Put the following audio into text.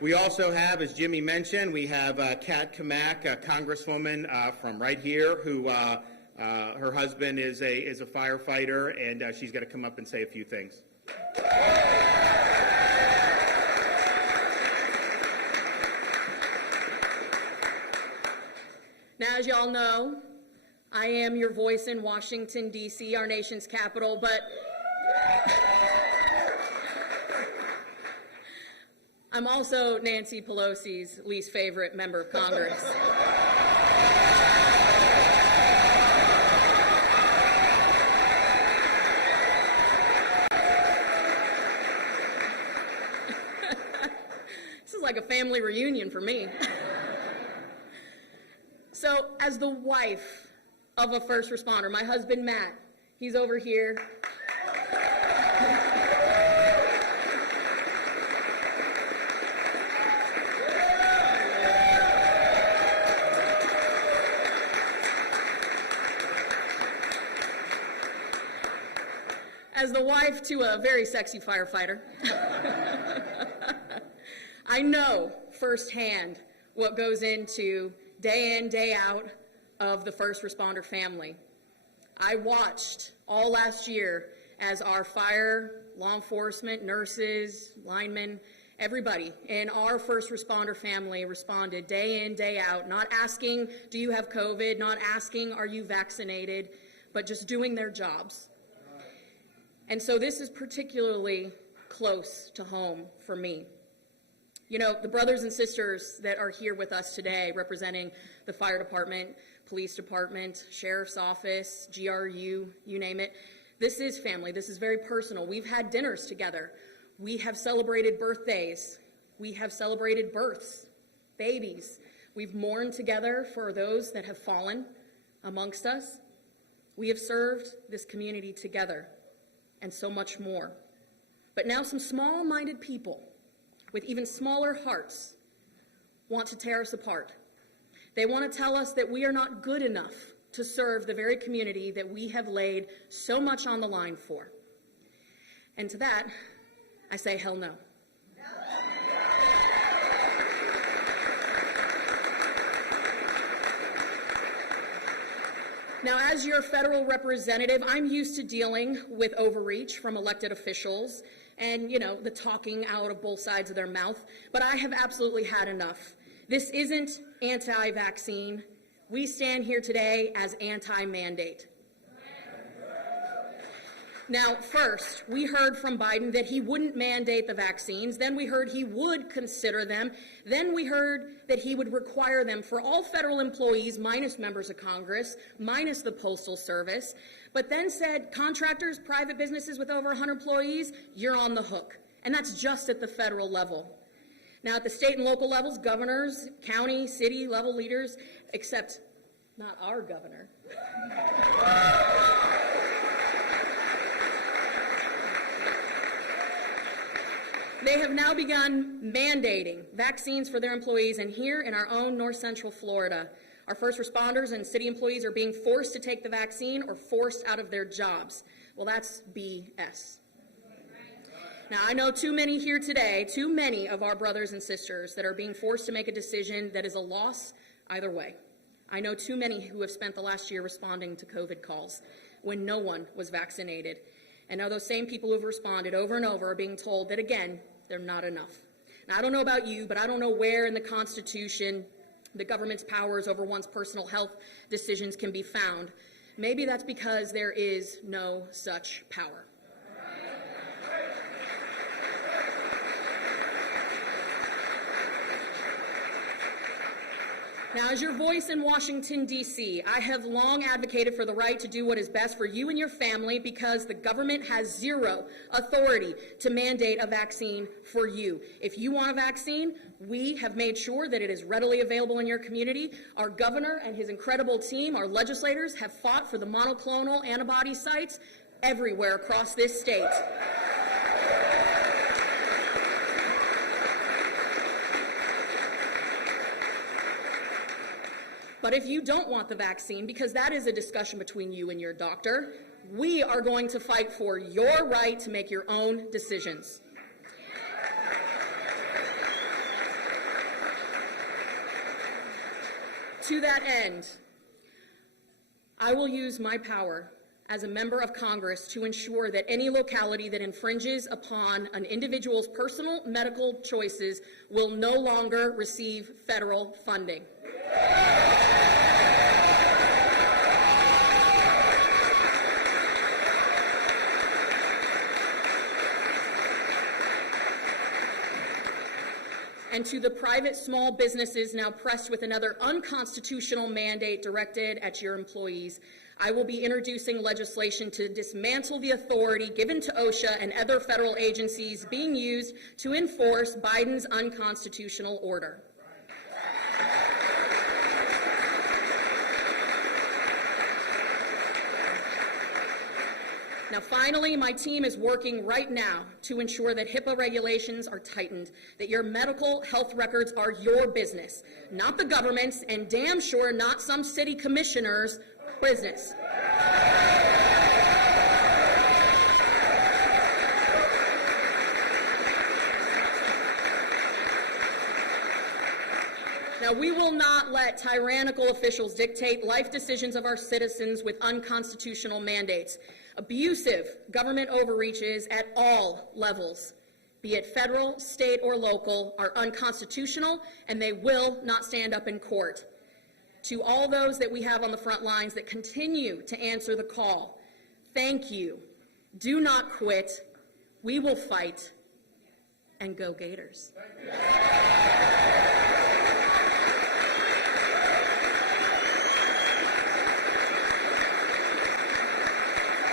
We also have, as Jimmy mentioned, we have Kat Kamak, a congresswoman from right here, who her husband is a firefighter, and she's going to come up and say a few things. Now, as y'all know, I am your voice in Washington, D.C., our nation's capital, but I'm also Nancy Pelosi's least favorite member of Congress. This is like a family reunion for me. So, as the wife of a first responder, my husband Matt, he's over here. As the wife to a very sexy firefighter, I know firsthand what goes into day in, day out of the first responder family. I watched all last year as our fire, law enforcement, nurses, linemen, everybody in our first responder family responded day in, day out, not asking, do you have COVID, not asking, are you vaccinated, but just doing their jobs. And so this is particularly close to home for me. You know, the brothers and sisters that are here with us today representing the fire department, police department, sheriff's office, GRU, you name it, this is family. This is very personal. We've had dinners together. We have celebrated birthdays. We have celebrated births, babies. We've mourned together for those that have fallen amongst us. We have served this community together and so much more. But now some small-minded people with even smaller hearts want to tear us apart. They want to tell us that we are not good enough to serve the very community that we have laid so much on the line for. And to that, I say hell no. Now, as your federal representative, I'm used to dealing with overreach from elected officials and, you know, the talking out of both sides of their mouth, but I have absolutely had enough. This isn't anti-vaccine. We stand here today as anti-mandate. Now, first, we heard from Biden that he wouldn't mandate the vaccines. Then we heard he would consider them. Then we heard that he would require them for all federal employees, minus members of Congress, minus the Postal Service. But then said contractors, private businesses with over 100 employees, you're on the hook. And that's just at the federal level. Now, at the state and local levels, governors, county, city level leaders, except not our governor. They have now begun mandating vaccines for their employees, and here in our own North Central Florida, our first responders and city employees are being forced to take the vaccine or forced out of their jobs. Well, that's BS. Now, I know too many here today, too many of our brothers and sisters that are being forced to make a decision that is a loss either way. I know too many who have spent the last year responding to COVID calls when no one was vaccinated. And now those same people who have responded over and over are being told that, again, they're not enough. Now, I don't know about you, but I don't know where in the Constitution the government's powers over one's personal health decisions can be found. Maybe that's because there is no such power. Now, as your voice in Washington, D.C., I have long advocated for the right to do what is best for you and your family because the government has zero authority to mandate a vaccine for you. If you want a vaccine, we have made sure that it is readily available in your community. Our governor and his incredible team, our legislators, have fought for the monoclonal antibody sites everywhere across this state. But if you don't want the vaccine, because that is a discussion between you and your doctor, we are going to fight for your right to make your own decisions. To that end, I will use my power as a member of Congress to ensure that any locality that infringes upon an individual's personal medical choices will no longer receive federal funding. And to the private small businesses now pressed with another unconstitutional mandate directed at your employees, I will be introducing legislation to dismantle the authority given to OSHA and other federal agencies being used to enforce Biden's unconstitutional order. Now, finally, my team is working right now to ensure that HIPAA regulations are tightened, that your medical health records are your business, not the government's, and damn sure not some city commissioner's business. Now, we will not let tyrannical officials dictate life decisions of our citizens with unconstitutional mandates. Abusive government overreaches at all levels, be it federal, state, or local, are unconstitutional, and they will not stand up in court. To all those that we have on the front lines that continue to answer the call, thank you. Do not quit. We will fight. And go Gators.